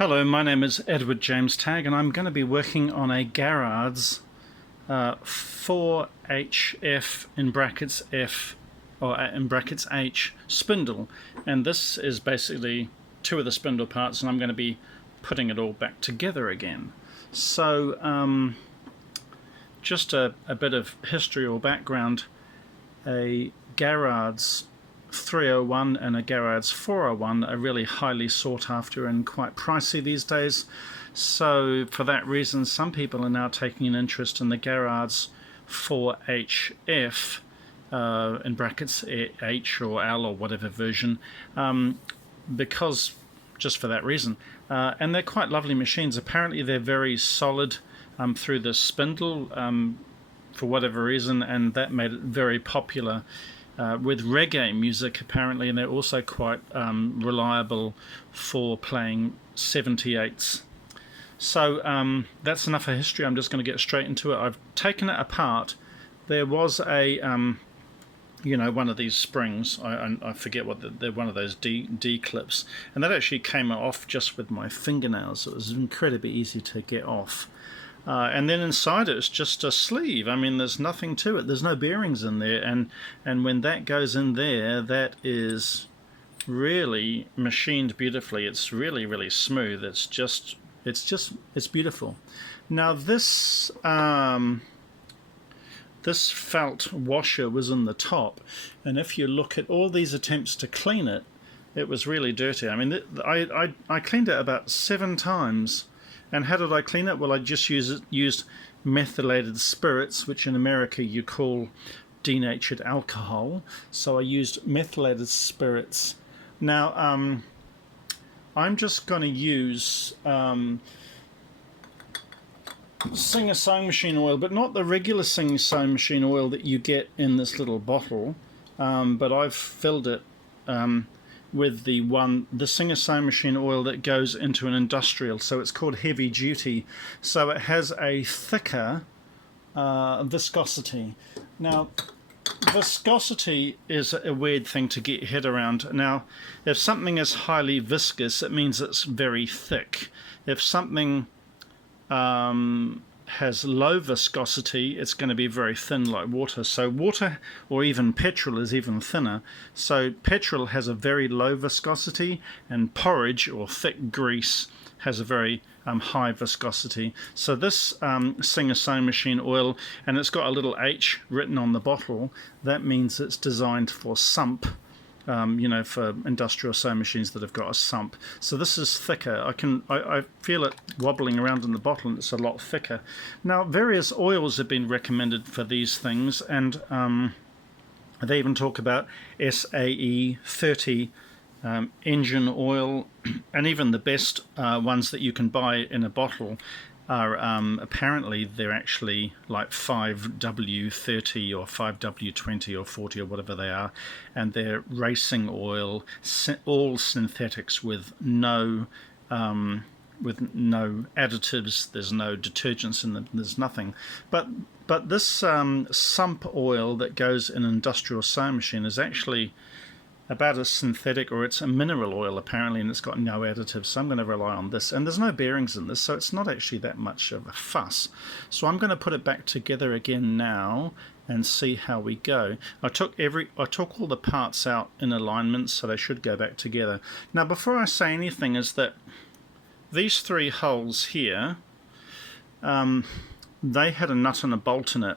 Hello, my name is Edward James Tagg and I'm going to be working on a Garrards 4HF in brackets F or in brackets H spindle, and this is basically two of the spindle parts, and I'm going to be putting it all back together again. So just a bit of history or background. A Garrards 301 and a Garrards 401 are really highly sought after and quite pricey these days. So for that reason, some people are now taking an interest in the Garrards 4HF in brackets H or L or whatever version, because just for that reason. And they're quite lovely machines. Apparently they're very solid through the spindle for whatever reason, and that made it very popular with reggae music apparently, and they're also quite reliable for playing 78s. So that's enough of history. I'm just going to get straight into it. I've taken it apart. There was a one of these springs, I forget what they're one of those D clips, and that actually came off just with my fingernails. It was incredibly easy to get off. And then inside it's just a sleeve. I mean, there's nothing to it. There's no bearings in there, and when that goes in there, that is really machined beautifully. It's really smooth. It's beautiful. Now this this felt washer was in the top, and if you look at all these attempts to clean it, it was really dirty. I mean, I cleaned it about 7 times. And how did I clean it? Well, I just used methylated spirits, which in America you call denatured alcohol. So I used methylated spirits. Now, I'm just going to use Singer sewing machine oil, but not the regular Singer sewing machine oil that you get in this little bottle. But I've filled it with the Singer sewing machine oil that goes into an industrial, so it's called heavy duty, so it has a thicker viscosity. Now viscosity is a weird thing to get your head around. Now if something is highly viscous, it means it's very thick. If something has low viscosity, it's going to be very thin like water. So water or even petrol is even thinner. So petrol has a very low viscosity, and porridge or thick grease has a very high viscosity. So this Singer sewing machine oil, and it's got a little H written on the bottle, that means it's designed for sump. For industrial sewing machines that have got a sump. So this is thicker. I feel it wobbling around in the bottle, and it's a lot thicker. Now, various oils have been recommended for these things, and they even talk about SAE 30 engine oil, and even the best ones that you can buy in a bottle are apparently they're actually like 5W30 or 5W20 or 40 or whatever they are, and they're racing oil, all synthetics with no additives. There's no detergents in them. There's nothing. But this sump oil that goes in an industrial sewing machine is actually about a synthetic, or it's a mineral oil apparently, and it's got no additives, so I'm going to rely on this. And there's no bearings in this, so it's not actually that much of a fuss. So I'm going to put it back together again now and see how we go. I took all the parts out in alignment, so they should go back together. Now before I say anything, is that these 3 holes here, they had a nut and a bolt in it.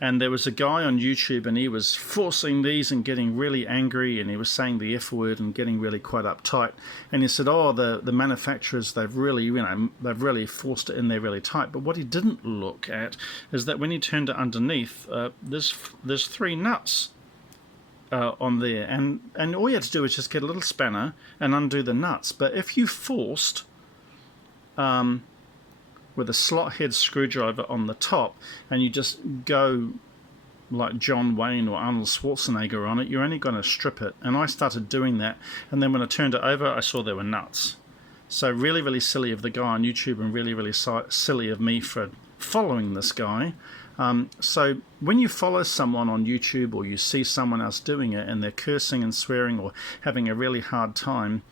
And there was a guy on YouTube, and he was forcing these and getting really angry, and he was saying the F word and getting really quite uptight. And he said, oh, the manufacturers, they've really forced it in there really tight. But what he didn't look at is that when he turned it underneath, there's 3 nuts on there, and all you had to do is just get a little spanner and undo the nuts. But if you forced with a slot head screwdriver on the top, and you just go like John Wayne or Arnold Schwarzenegger on it, you're only going to strip it. And I started doing that, and then when I turned it over, I saw there were nuts. So really silly of the guy on YouTube, and really silly of me for following this guy. So when you follow someone on YouTube, or you see someone else doing it and they're cursing and swearing or having a really hard time,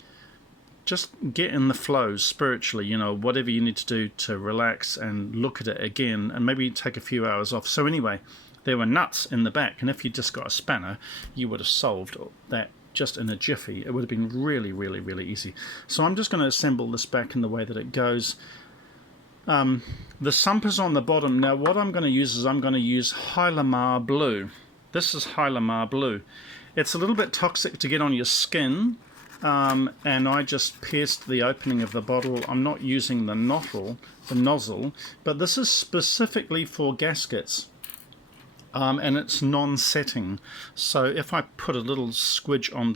just get in the flow spiritually, you know, whatever you need to do to relax and look at it again and maybe take a few hours off. So anyway, there were nuts in the back, and if you just got a spanner, you would have solved that just in a jiffy. It would have been really, really, really easy. So I'm just going to assemble this back in the way that it goes. The sump is on the bottom. Now what I'm going to use is I'm going to use Hylamar Blue. This is Hylamar Blue. It's a little bit toxic to get on your skin, and I just pierced the opening of the bottle. I'm not using the nozzle, but this is specifically for gaskets. And it's non-setting, so if I put a little squidge on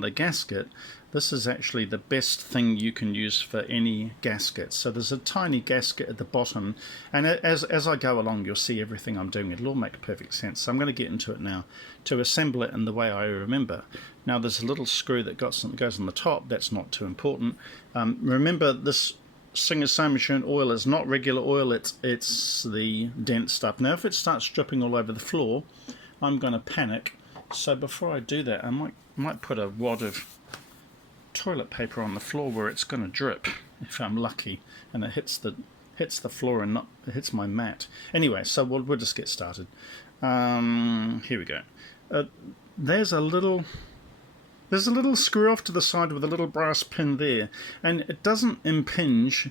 the gasket, this is actually the best thing you can use for any gasket. So there's a tiny gasket at the bottom, and as I go along you'll see everything I'm doing. It'll all make perfect sense. So I'm going to get into it now to assemble it in the way I remember. Now there's a little screw that goes on the top. That's not too important. Remember, this Singer sewing machine oil is not regular oil, it's the dense stuff. Now if it starts dripping all over the floor, I'm going to panic. So before I do that, I might put a wad of toilet paper on the floor where it's going to drip, if I'm lucky, and it hits the floor and not it hits my mat. Anyway, so we'll just get started. Here we go. There's a little screw off to the side with a little brass pin there, and it doesn't impinge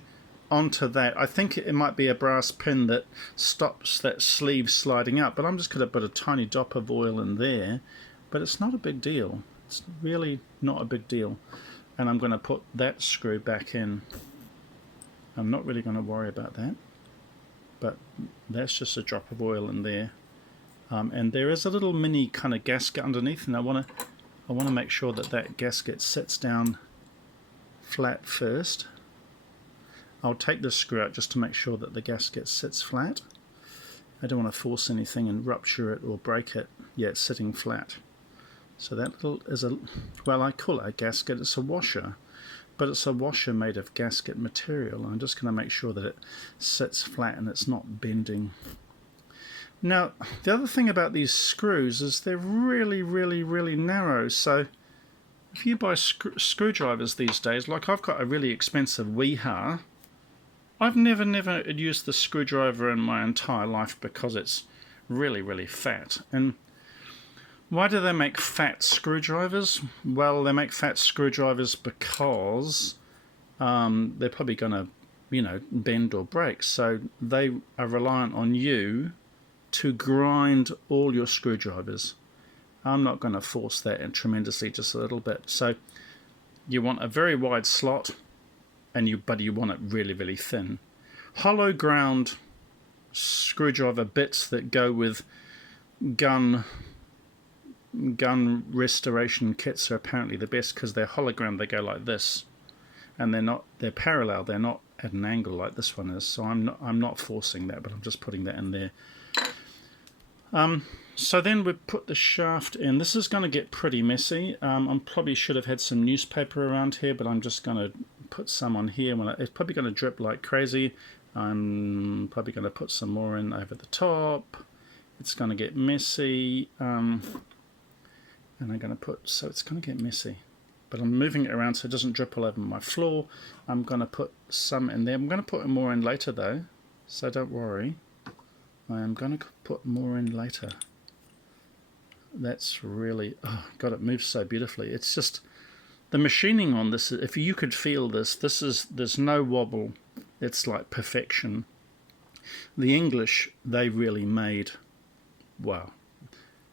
onto that. I think it might be a brass pin that stops that sleeve sliding out, but I'm just going to put a tiny dot of oil in there, but it's not a big deal. It's really not a big deal. And I'm going to put that screw back in. I'm not really going to worry about that, but that's just a drop of oil in there. And there is a little mini kind of gasket underneath, and I want to make sure that gasket sits down flat first. I'll take this screw out just to make sure that the gasket sits flat. I don't want to force anything and rupture it or break it. Yeah, it's sitting flat. So that little is well, I call it a gasket. It's a washer, but it's a washer made of gasket material. I'm just going to make sure that it sits flat and it's not bending. Now, the other thing about these screws is they're really, really, really narrow. So if you buy screwdrivers these days, like I've got a really expensive Weha, I've never used the screwdriver in my entire life because it's really, really fat. And why do they make fat screwdrivers? Well, they make fat screwdrivers because they're probably going to, you know, bend or break. So they are reliant on you to grind all your screwdrivers. I'm not going to force that in tremendously, just a little bit. So you want a very wide slot, but you want it really, really thin. Hollow ground screwdriver bits that go with gun restoration kits are apparently the best because they're hollow ground. They go like this, and they're parallel. They're not at an angle like this one is. So I'm not forcing that, but I'm just putting that in there. So then we put the shaft in. This is going to get pretty messy. I probably should have had some newspaper around here, but I'm just going to put some on here. It's probably going to drip like crazy. I'm probably going to put some more in over the top. It's going to get messy. And I'm going to so it's going to get messy. But I'm moving it around so it doesn't drip all over my floor. I'm going to put some in there. I'm going to put more in later though, so don't worry. I am going to put more in later. That's really, oh God, it moves so beautifully. It's just, the machining on this, if you could feel this, there's no wobble. It's like perfection. The English, they really made, wow,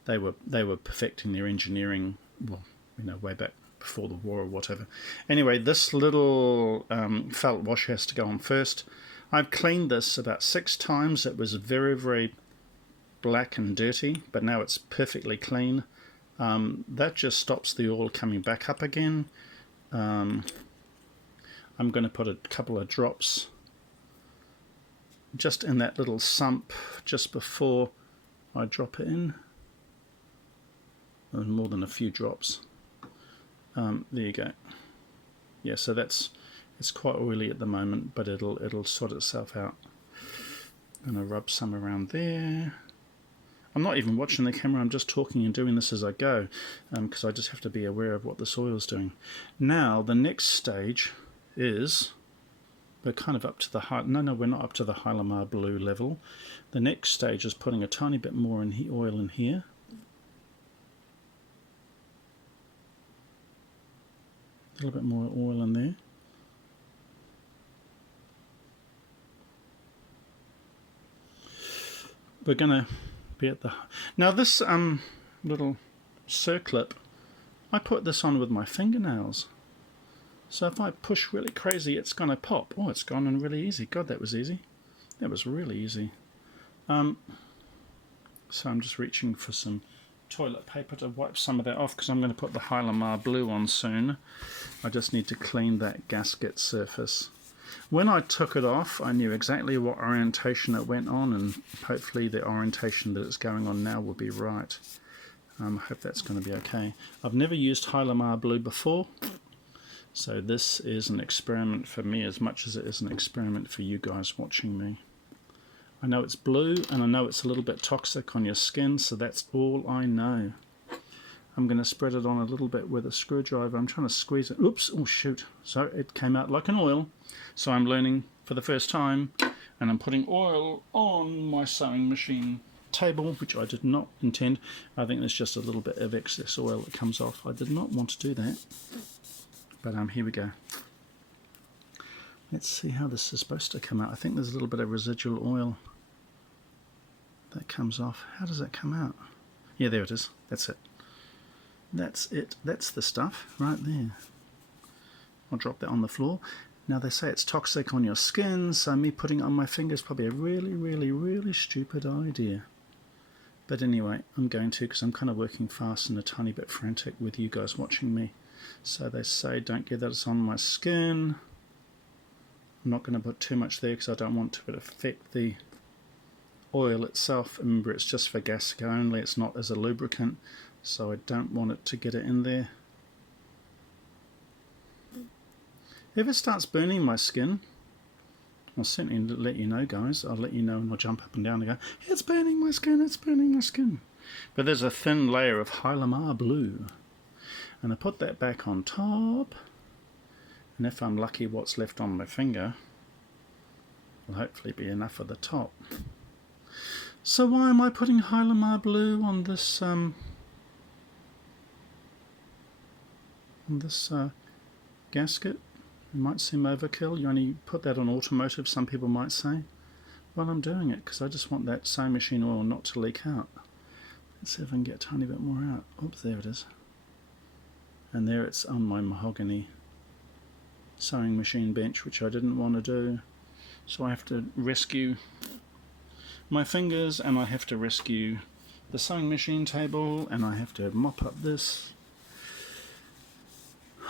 they were perfecting their engineering, well, you know, way back before the war or whatever. Anyway, this little felt wash has to go on first. I've cleaned this about 6 times. It was very, very black and dirty, but now it's perfectly clean. That just stops the oil coming back up again. I'm going to put a couple of drops just in that little sump just before I drop it in. More than a few drops. There you go. Yeah, so it's quite oily at the moment, but it'll sort itself out. I'm going to rub some around there. I'm not even watching the camera, I'm just talking and doing this as I go, because I just have to be aware of what the soil's doing. Now the next stage is, we're kind of up to the no, we're not up to the Hylamar blue level. The next stage is putting a tiny bit more oil in here. A little bit more oil in there. We're going to be at the... Now this little circlip, I put this on with my fingernails. So if I push really crazy, it's going to pop. Oh, it's gone in really easy. God, that was easy. That was really easy. So I'm just reaching for some toilet paper to wipe some of that off, because I'm going to put the Hylamar blue on soon. I just need to clean that gasket surface. When I took it off, I knew exactly what orientation it went on, and hopefully the orientation that it's going on now will be right. I hope that's going to be okay. I've never used Hylamar blue before, so this is an experiment for me as much as it is an experiment for you guys watching me. I know it's blue, and I know it's a little bit toxic on your skin, so that's all I know. I'm going to spread it on a little bit with a screwdriver. I'm trying to squeeze it. Oops, oh shoot. So it came out like an oil. So I'm learning for the first time, and I'm putting oil on my sewing machine table, which I did not intend. I think there's just a little bit of excess oil that comes off. I did not want to do that. But here we go. Let's see how this is supposed to come out. I think there's a little bit of residual oil that comes off. How does that come out? Yeah, there it is. That's it. That's it. That's the stuff right there. I'll drop that on the floor. Now they say it's toxic on your skin, so me putting it on my finger is probably a really, really, really stupid idea. But anyway, I'm going to, because I'm kind of working fast and a tiny bit frantic with you guys watching me. So they say don't get that it's on my skin. I'm not going to put too much there because I don't want to affect the oil itself. Remember, it's just for gasket only, it's not as a lubricant, so I don't want it to get it in there. If it starts burning my skin, I'll certainly let you know, guys. I'll let you know, and I'll jump up and down and go, it's burning my skin, it's burning my skin. But there's a thin layer of Hylamar blue, and I put that back on top, and if I'm lucky, what's left on my finger will hopefully be enough of the top. So why am I putting Hylamar blue on this gasket? It might seem overkill. You only put that on automotive, some people might say. Well, I'm doing it because I just want that sewing machine oil not to leak out. Let's see if I can get a tiny bit more out. Oops, there it is. And there it's on my mahogany sewing machine bench, which I didn't want to do. So I have to rescue my fingers, and I have to rescue the sewing machine table, and I have to mop up this.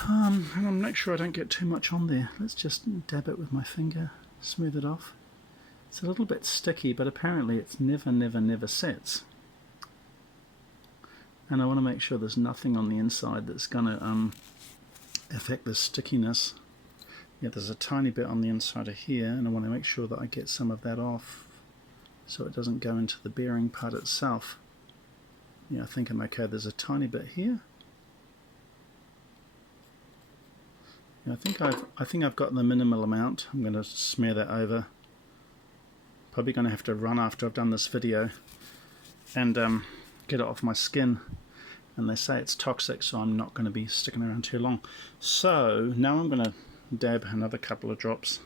And I'll make sure I don't get too much on there. Let's just dab it with my finger, smooth it off. It's a little bit sticky, but apparently it's never sets. And I want to make sure there's nothing on the inside that's going to affect the stickiness. Yeah, there's a tiny bit on the inside of here, and I want to make sure that I get some of that off so it doesn't go into the bearing part itself. Yeah, I think I'm okay. There's a tiny bit here. Yeah, I think I've got the minimal amount. I'm going to smear that over. Probably going to have to run after I've done this video and get it off my skin. And they say it's toxic, so I'm not going to be sticking around too long. So now I'm going to dab another couple of drops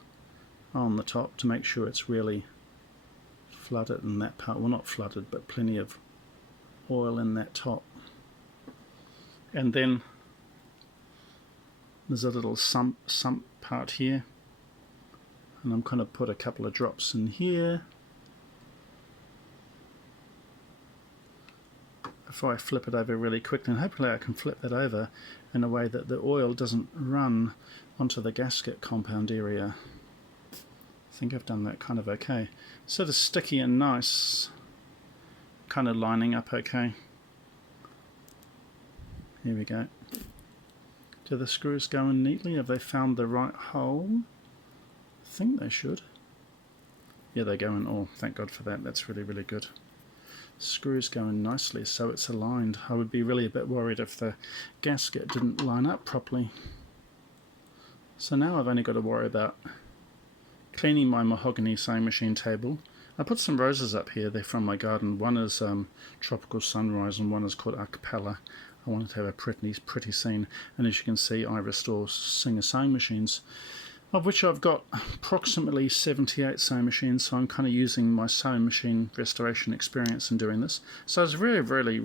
on the top to make sure it's really flooded in that part. Well, not flooded, but plenty of oil in that top. And then there's a little sump part here, and I'm going to put a couple of drops in here before I flip it over really quickly, and hopefully I can flip that over in a way that the oil doesn't run onto the gasket compound area. I think I've done that kind of okay. Sort of sticky and nice, kind of lining up okay. Here we go. Do the screws go in neatly? Have they found the right hole? I think they should. Yeah, they go in. Oh, thank God for that. That's really, really good. screws go in nicely so it's aligned. I would be really a bit worried if the gasket didn't line up properly. So now I've only got to worry about cleaning my mahogany sewing machine table. I put some roses up here, they're from my garden. One is Tropical Sunrise and one is called Acapella. I wanted to have a pretty scene, and as you can see I restore Singer sewing machines, of which I've got approximately 78 sewing machines, so I'm kind of using my sewing machine restoration experience in doing this. So I was really